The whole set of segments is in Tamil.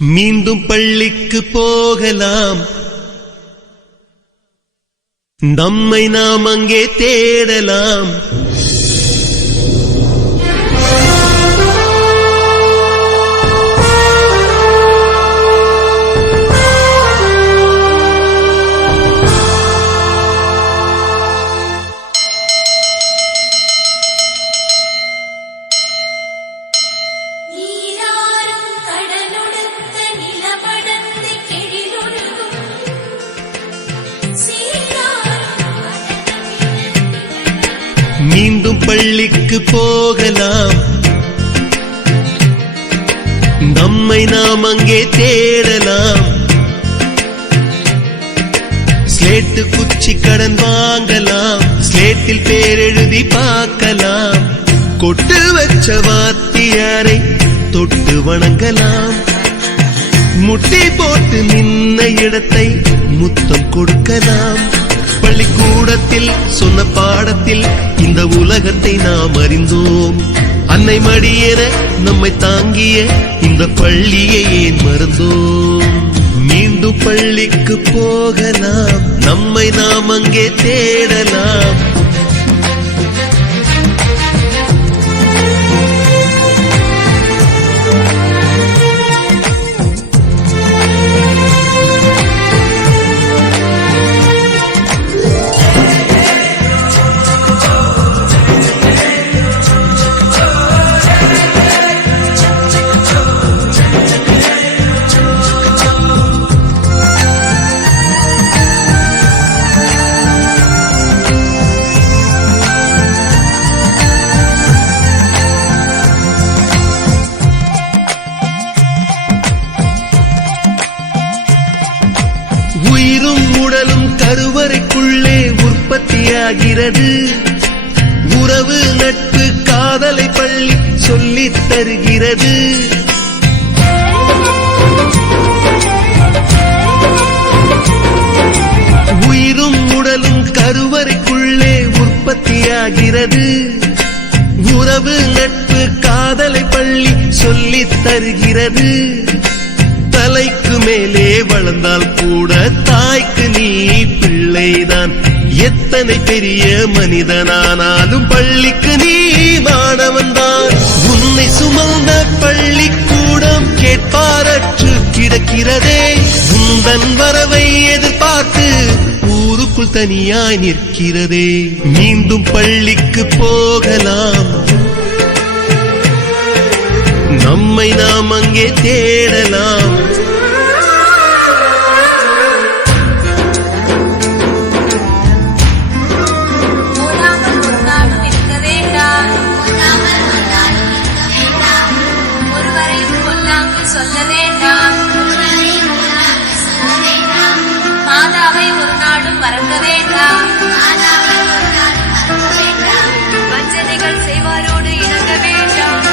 மீண்டும் பள்ளிக்கு போகலாம், நம்மை நாம் அங்கே தேடலாம். மீண்டும் பள்ளிக்கு போகலாம், நம்மை நாம் அங்கே தேடலாம். ஸ்லேட்டு குச்சி கடன் வாங்கலாம், ஸ்லேட்டில் பேரெழுதி பார்க்கலாம். கொட்டு வச்ச வாத்தியாரை தொட்டு வணங்கலாம், முட்டி போட்டு நின்ன இடத்தை முத்தம் கொடுக்கலாம். பள்ளிக்கூடத்தில் சொன்ன பாடத்தில் இந்த உலகத்தை நாம் அறிந்தோம். அன்னை மடியென நம்மை தாங்கிய இந்த பள்ளியை ஏன் மறந்தோம்? மீண்டும் பள்ளிக்கு போகலாம், நம்மை நாம் அங்கே தேடலாம். உயிரும் உடலும் கருவறைக்குள்ளே உற்பத்தியாகிறது. உறவு நட்பு காதலை பள்ளி சொல்லித் தருகிறது. உயிரும் உடலும் கருவறைக்குள்ளே உற்பத்தியாகிறது. உறவு நட்பு காதலை பள்ளி சொல்லித் தருகிறது. தலைக்கு மேலே வளர்ந்தால் கூட தாய்க்கு நீ பிள்ளைதான். எத்தனை பெரிய மனிதனானாலும் பள்ளிக்கு நீ மாணவன்தான். உன்னை சுமந்த பள்ளிக்கூடம் கேட்பாரற்று கிடக்கிறதே. உந்தன் வரவை எதிர்பார்த்து ஊருக்குள் தனியாய் நிற்கிறதே. மீண்டும் பள்ளிக்கு போகலாம், நம்மை நாம் அங்கே தேடலாம். சொல்ல வேண்டாம், மாதாவை ஒரு நாளும் மறக்க வேண்டாம். வஞ்சனைகள் செய்வாரோடு இணங்க வேண்டாம்.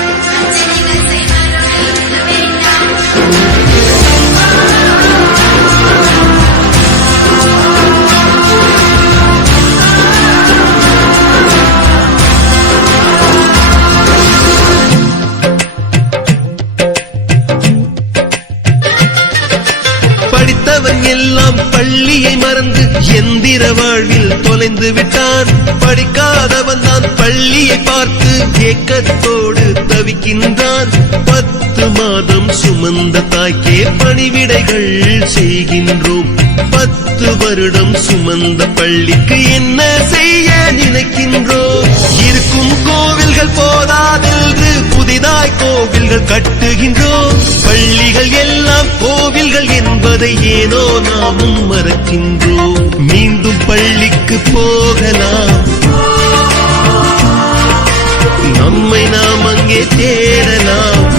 படித்தவன் எல்லாம் பள்ளியை மறந்து எந்திர வாழ்வில் தொலைந்து விட்டான். படிக்காதவன் தான் பள்ளியை பார்த்து ஏக்கத்தோடு தவிக்கின்றான். 10 மாதம் சுமந்த தாய்க்கே பணிவிடைகள் செய்கின்றோம். 10 வருடம் சுமந்த பள்ளிக்கு என்ன செய்ய நினைக்கின்றோம்? இருக்கும் கோவில்கள் போதாதென்று புதிதாய் கோவில்கள் கட்டுகின்றோம். பள்ளிகள் எல்லாம் கோவில்கள் என்பதை ஏனோ நாமும் மறக்கின்றோம். மீண்டும் பள்ளிக்கு போகலாம், நம்மை நாம் அங்கே தேடலாம்.